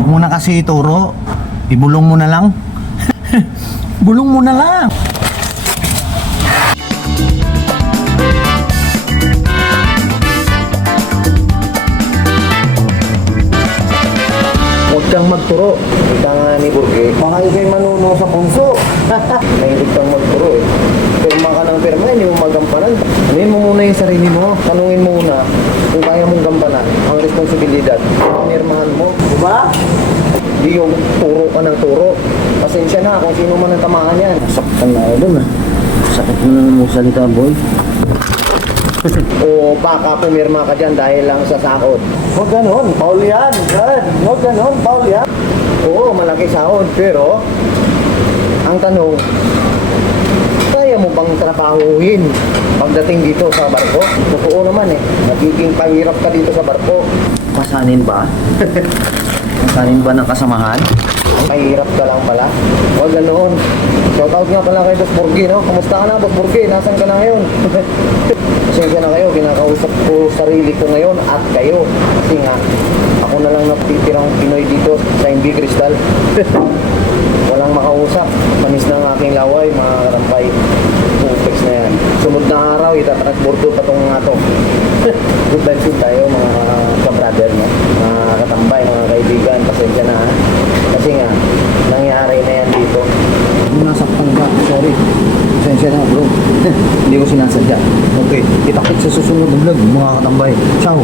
Huwag mo na kasi ituro. Ibulong mo na lang. Bulong mo na lang. Huwag kang magturo. Ika nga ni Burge, baka ikay manuno sa punso. Mahilig kang magturo eh. Pirma ka ng pirma, hindi mo magampanan. Anuin mo muna yung sarili mo. Tanungin mo muna kung kaya mong gampanan ang responsibilidad. Pinirmahan mo. Diba? Hindi yung turo ka ng turo. Pasensya na kung sino man ang tamaan yan. Saktan na ako dun ah. Sakit mo na mo salita, boy. O baka pumirma ka dyan dahil lang sa sahod. Huwag ganon, Paul yan. Huwag ganon, Paul yan. Oo, malaki sahod. Pero, ang tanong, kaya mo bang trabahuhin pagdating dito sa barko? Totoo naman eh. Nagiging pahirap ka dito sa barko. Pasanin ba? Pasanin ba ng kasamahan? Mahirap ka lang pala. Huwag ganoon. Shoutout nga pala kay Boss Burgi, no? Kamusta ka na, Boss Burgi? Nasaan ka na ngayon? Pasensya na kayo, kinakausap ko sarili ko ngayon at kayo. Kasi nga, ako na lang natitirang Pinoy dito sa MB Crystal. Walang makausap. Manis na ang aking laway, mga karampay. Pupex na yan. Sunod na araw, itatransbordo pa itong nga to. Good vibes yun tayo, mga ka-brother, no? Mga katambay, mga kaibigan. Pasensya na, ha? Kasi nga, nangyari na yan dito. Nasaktan ka. Sorry. Pasensya na, bro. Hindi ko sinasadya. Okay, kita-kit sa susunod na vlog, mga katambay. Ciao.